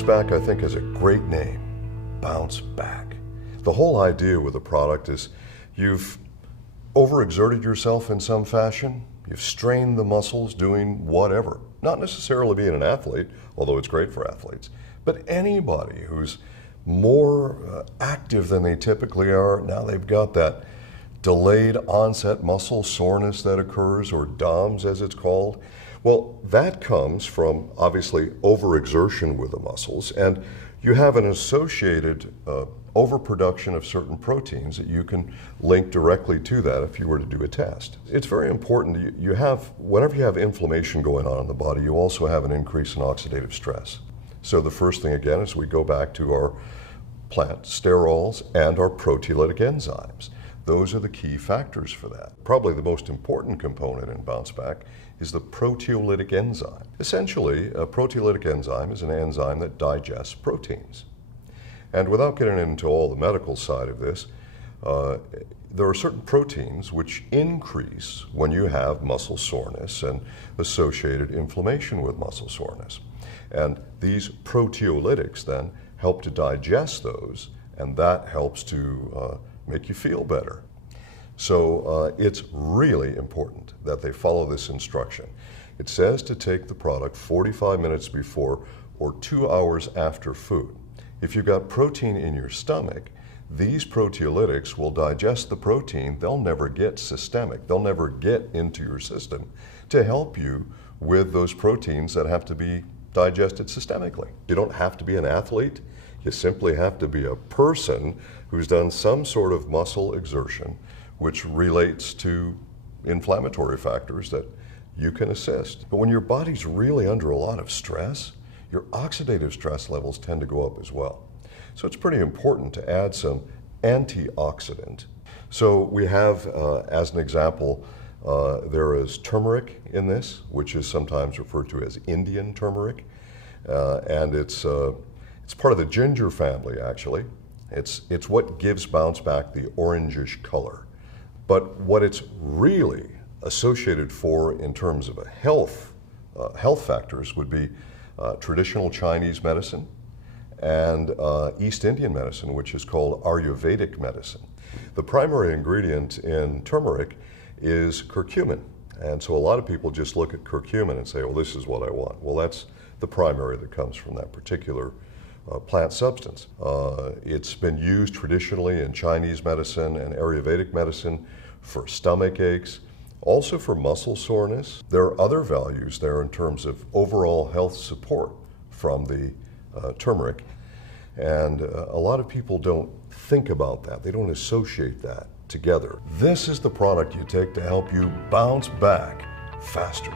BounceBack, I think, is a great name. BounceBack. The whole idea with the product is you've overexerted yourself in some fashion. You've strained the muscles doing whatever. Not necessarily being an athlete, although it's great for athletes, but anybody who's more active than they typically are. Now they've got that delayed onset muscle soreness that occurs, or DOMS as it's called. Well, that comes from obviously overexertion with the muscles, and you have an associated overproduction of certain proteins that you can link directly to that if you were to do a test. It's very important. Whenever you have inflammation going on in the body, you also have an increase in oxidative stress. So the first thing again is we go back to our plant sterols and our proteolytic enzymes. Those are the key factors for that. Probably the most important component in BounceBack is the proteolytic enzyme. Essentially, a proteolytic enzyme is an enzyme that digests proteins. And without getting into all the medical side of this, there are certain proteins which increase when you have muscle soreness and associated inflammation with muscle soreness. And these proteolytics then help to digest those, and that helps to make you feel better. So it's really important that they follow this instruction. It says to take the product 45 minutes before or 2 hours after food. If you've got protein in your stomach, these proteolytics will digest the protein. They'll never get systemic. They'll never get into your system to help you with those proteins that have to be digested systemically. You don't have to be an athlete. You simply have to be a person who's done some sort of muscle exertion which relates to inflammatory factors that you can assist. But when your body's really under a lot of stress, your oxidative stress levels tend to go up as well. So it's pretty important to add some antioxidant. So we have, as an example, there is turmeric in this, which is sometimes referred to as Indian turmeric. And it's part of the ginger family, actually. It's what gives BounceBack the orangish color. But what it's really associated for in terms of a health factors would be traditional Chinese medicine and East Indian medicine, which is called Ayurvedic medicine. The primary ingredient in turmeric is curcumin. And so a lot of people just look at curcumin and say, well, this is what I want. Well, that's the primary that comes from that particular plant substance. It's been used traditionally in Chinese medicine and Ayurvedic medicine for stomach aches, also for muscle soreness. There are other values there in terms of overall health support from the turmeric. And a lot of people don't think about that. They don't associate that together. This is the product you take to help you bounce back faster.